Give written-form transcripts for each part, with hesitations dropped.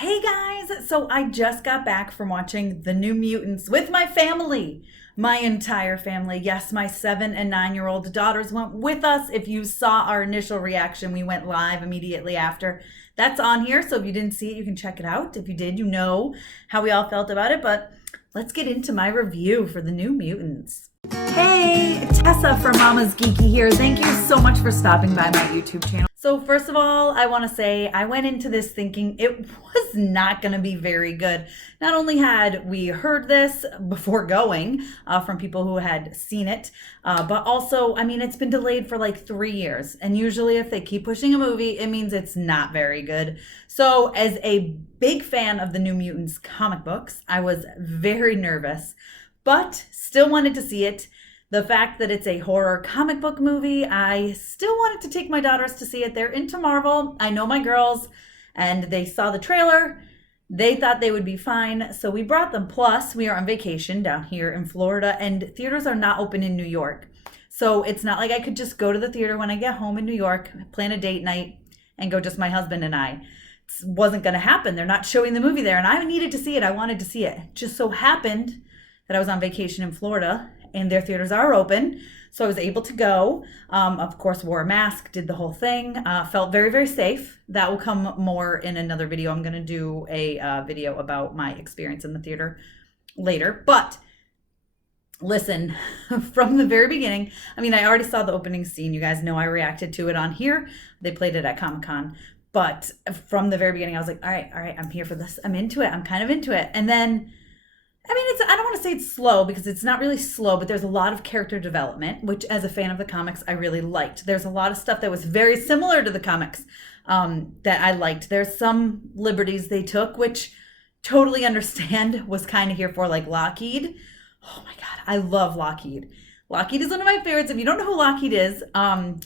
Hey guys, so I just got back from watching The New Mutants with my family. My entire family. Yes, my 7 and 9-year-old daughters went with us. If you saw our initial reaction, we went live immediately after. That's on here, so if you didn't see it, you can check it out. If you did, you know how we all felt about it. But let's get into my review for The New Mutants. Hey, Tessa from Mama's Geeky here. Thank you so much for stopping by my YouTube channel. So first of all, I want to say I went into this thinking it was not going to be very good. Not only had we heard this before going from people who had seen it, but also, I mean, it's been delayed for like 3 years. And usually if they keep pushing a movie, it means it's not very good. So as a big fan of the New Mutants comic books, I was very nervous, but still wanted to see it. The fact that it's a horror comic book movie, I still wanted to take my daughters to see it. They're into Marvel. I know my girls, and they saw the trailer. They thought they would be fine, so we brought them. Plus, we are on vacation down here in Florida, and theaters are not open in New York. So it's not like I could just go to the theater when I get home in New York, plan a date night, and go just my husband and I. It wasn't going to happen. They're not showing the movie there, and I needed to see it. I wanted to see it. It just so happened that I was on vacation in Florida, and their theaters are open. So I was able to go. Of course, wore a mask, did the whole thing, felt very, very safe. That will come more in another video. I'm going to do a video about my experience in the theater later. But listen, from the very beginning, I mean, I already saw the opening scene. You guys know I reacted to it on here. They played it at Comic-Con. But from the very beginning, I was like, all right, I'm here for this. I'm into it. I'm kind of into it. And then I mean, I don't want to say it's slow because it's not really slow, but there's a lot of character development, which as a fan of the comics, I really liked. There's a lot of stuff that was very similar to the comics that I liked. There's some liberties they took, which totally understand was kind of here for, like Lockheed. Oh my God, I love Lockheed. Lockheed is one of my favorites. If you don't know who Lockheed is,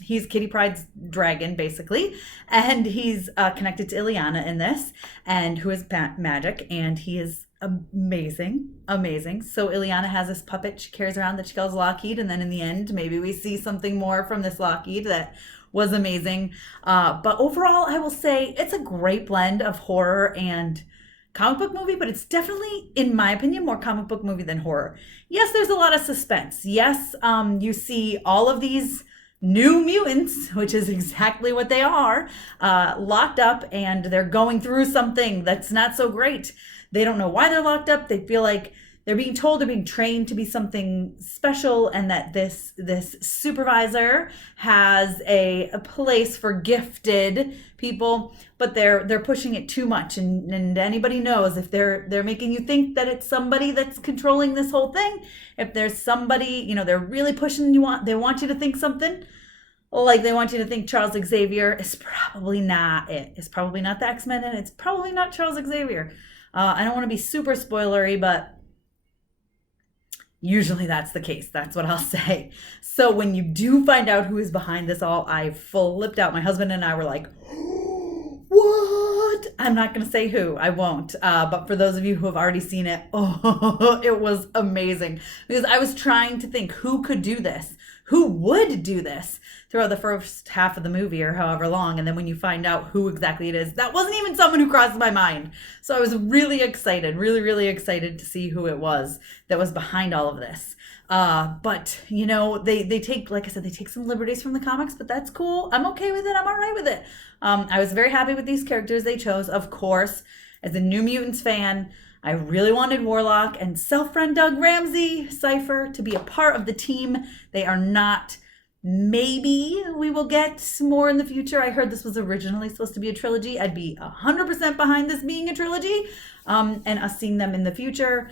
he's Kitty Pryde's dragon, basically. And he's connected to Illyana in this, and who is magic, and he is amazing. So Illyana has this puppet she carries around that she calls Lockheed, and then in the end, maybe we see something more from this Lockheed that was amazing. But overall, I will say it's a great blend of horror and comic book movie, but it's definitely, in my opinion, more comic book movie than horror. Yes, there's a lot of suspense. Yes, you see all of these new mutants, which is exactly what they are, locked up, and they're going through something that's not so great. They don't know why they're locked up. They feel like they're being told they're being trained to be something special, and that this supervisor has a place for gifted people, but they're pushing it too much. And anybody knows if they're making you think that it's somebody that's controlling this whole thing. If there's somebody, they're really pushing they want you to think something. Like they want you to think Charles Xavier is probably not it. It's probably not the X-Men, and it's probably not Charles Xavier. I don't want to be super spoilery, but usually that's the case. That's what I'll say. So when you do find out who is behind this all, I flipped out. My husband and I were like, what? I'm not going to say who. I won't. But for those of you who have already seen it, it was amazing. Because I was trying to think who could do this? Who would do this throughout the first half of the movie or however long? And then when you find out who exactly it is, that wasn't even someone who crossed my mind. So I was really excited, really excited to see who it was that was behind all of this. But they take, like I said, they take some liberties from the comics, but that's cool. I'm okay with it. I'm all right with it. I was very happy with these characters they chose. Of course, as a New Mutants fan, I really wanted Warlock and self-friend Doug Ramsey, Cypher, to be a part of the team. They are not. Maybe we will get more in the future. I heard this was originally supposed to be a trilogy. I'd be 100% behind this being a trilogy, and us seeing them in the future.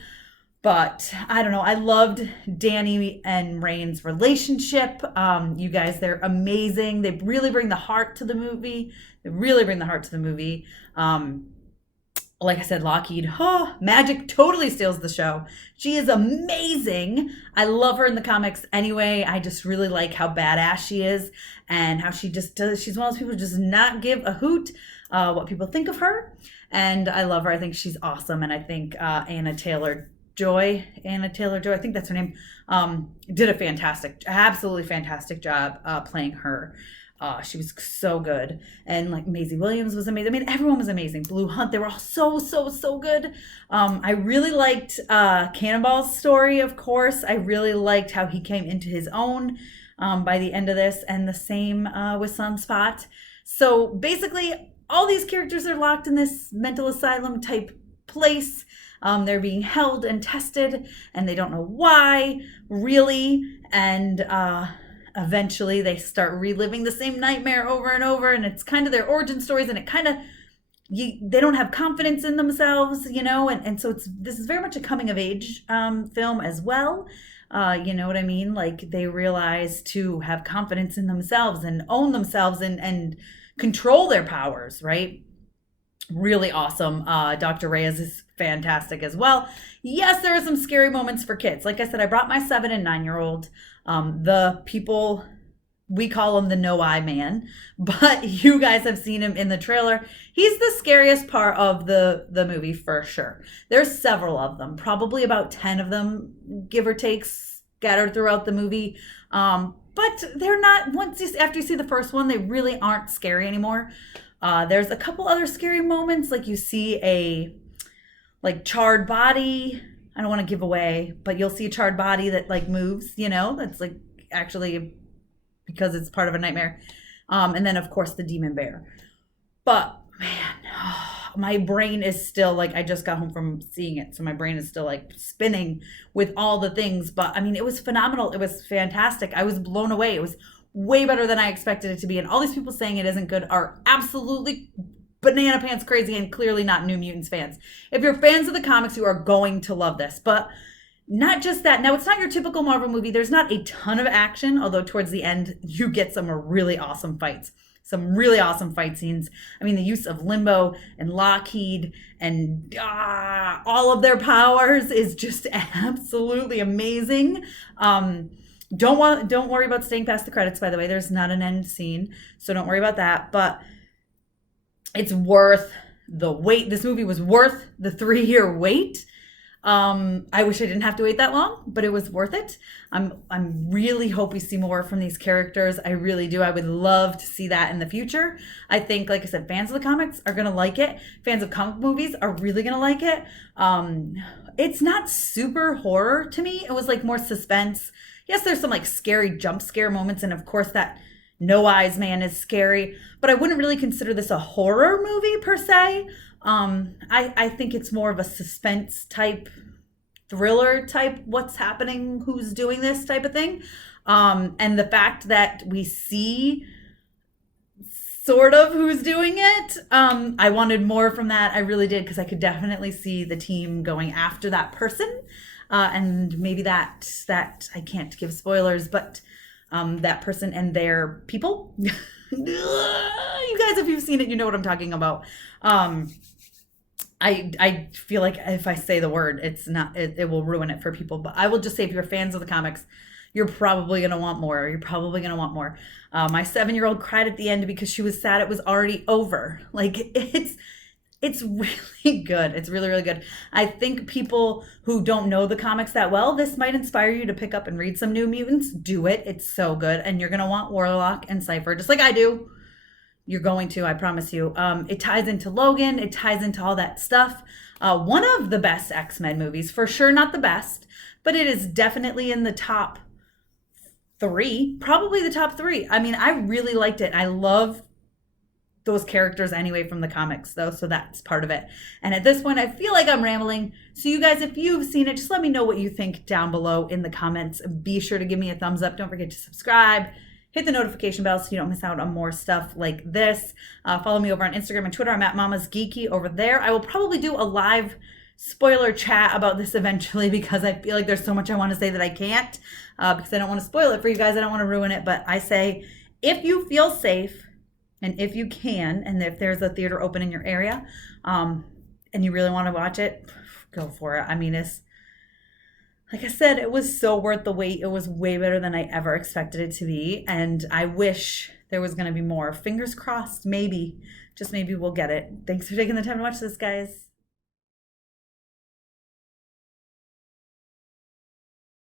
But I don't know. I loved Danny and Rain's relationship. You guys, they're amazing. They really bring the heart to the movie. Like I said, Lockheed, magic totally steals the show. She is amazing. I love her in the comics anyway. I just really like how badass she is and how she just does. She's one of those people who does not give a hoot what people think of her. And I love her. I think she's awesome. And I think Anna Taylor-Joy, I think that's her name, did a absolutely fantastic job playing her. She was so good. And like Maisie Williams was amazing. I mean, everyone was amazing. Blue Hunt, they were all so good. I really liked Cannonball's story, of course. I really liked how he came into his own by the end of this, and the same with Sunspot. So basically, all these characters are locked in this mental asylum type place. They're being held and tested, and they don't know why, really. And eventually they start reliving the same nightmare over and over, and it's kind of their origin stories, and it kind of they don't have confidence in themselves, and so this is very much a coming of age film as well. You know what I mean? Like, they realize to have confidence in themselves and own themselves and control their powers, right? Really awesome. Dr. Reyes is fantastic as well. Yes, there are some scary moments for kids. Like I said, I brought my 7 and 9-year-old. The people, we call him the no eye man, but you guys have seen him in the trailer. He's the scariest part of the movie for sure. There's several of them, probably about 10 of them, give or take, scattered throughout the movie. But they're not, after you see the first one, they really aren't scary anymore. There's a couple other scary moments, like you see a charred body. I don't want to give away, but you'll see a charred body that like moves, that's like actually because it's part of a nightmare. And then of course the demon bear. But man, my brain is still like, I just got home from seeing it, so my brain is still like spinning with all the things. But I mean, it was phenomenal. It was fantastic. I was blown away. It was way better than I expected it to be. And all these people saying it isn't good are absolutely banana pants crazy and clearly not New Mutants fans. If you're fans of the comics, you are going to love this. But not just that. Now, it's not your typical Marvel movie. There's not a ton of action, although towards the end, you get some really awesome fights. Some really awesome fight scenes. I mean, the use of Limbo and Lockheed and all of their powers is just absolutely amazing. Don't worry about staying past the credits, by the way. There's not an end scene, so don't worry about that. But it's worth the wait. This movie was worth the 3-year wait. I wish I didn't have to wait that long, but it was worth it. I'm really hope we see more from these characters. I really do. I would love to see that in the future. I think, like I said, fans of the comics are going to like it. Fans of comic movies are really going to like it. It's not super horror to me. It was like more suspense. Yes, there's some like scary jump scare moments, and of course that no eyes man is scary, but I wouldn't really consider this a horror movie per se. I think it's more of a suspense type, thriller type, what's happening, who's doing this type of thing. And the fact that we see sort of who's doing it, I wanted more from that. I really did, because I could definitely see the team going after that person. And maybe that I can't give spoilers, but that person and their people. You guys, if you've seen it, you know what I'm talking about. I feel like if I say the word, it will ruin it for people. But I will just say, if you're fans of the comics, you're probably going to want more. My 7-year-old cried at the end because she was sad it was already over. Like, it's really good. It's really, really good. I think people who don't know the comics that well, this might inspire you to pick up and read some New Mutants. Do it. It's so good. And you're going to want Warlock and Cypher, just like I do. You're going to, I promise you. It ties into Logan. It ties into all that stuff. One of the best X-Men movies, for sure not the best, but it is definitely in the top 3, probably the top 3. I mean, I really liked it. I love those characters anyway from the comics, though, so that's part of it. And at this point, I feel like I'm rambling. So you guys, if you've seen it, just let me know what you think down below in the comments. Be sure to give me a thumbs up. Don't forget to subscribe. Hit the notification bell so you don't miss out on more stuff like this. Follow me over on Instagram and Twitter. I'm at Mama's Geeky over there. I will probably do a live spoiler chat about this eventually, because I feel like there's so much I want to say that I can't, because I don't want to spoil it for you guys. I don't want to ruin it. But I say, if you feel safe and if you can, and if there's a theater open in your area, and you really want to watch it, go for it. I mean, it's, like I said, it was so worth the wait. It was way better than I ever expected it to be. And I wish there was going to be more. Fingers crossed, maybe, just maybe we'll get it. Thanks for taking the time to watch this, guys.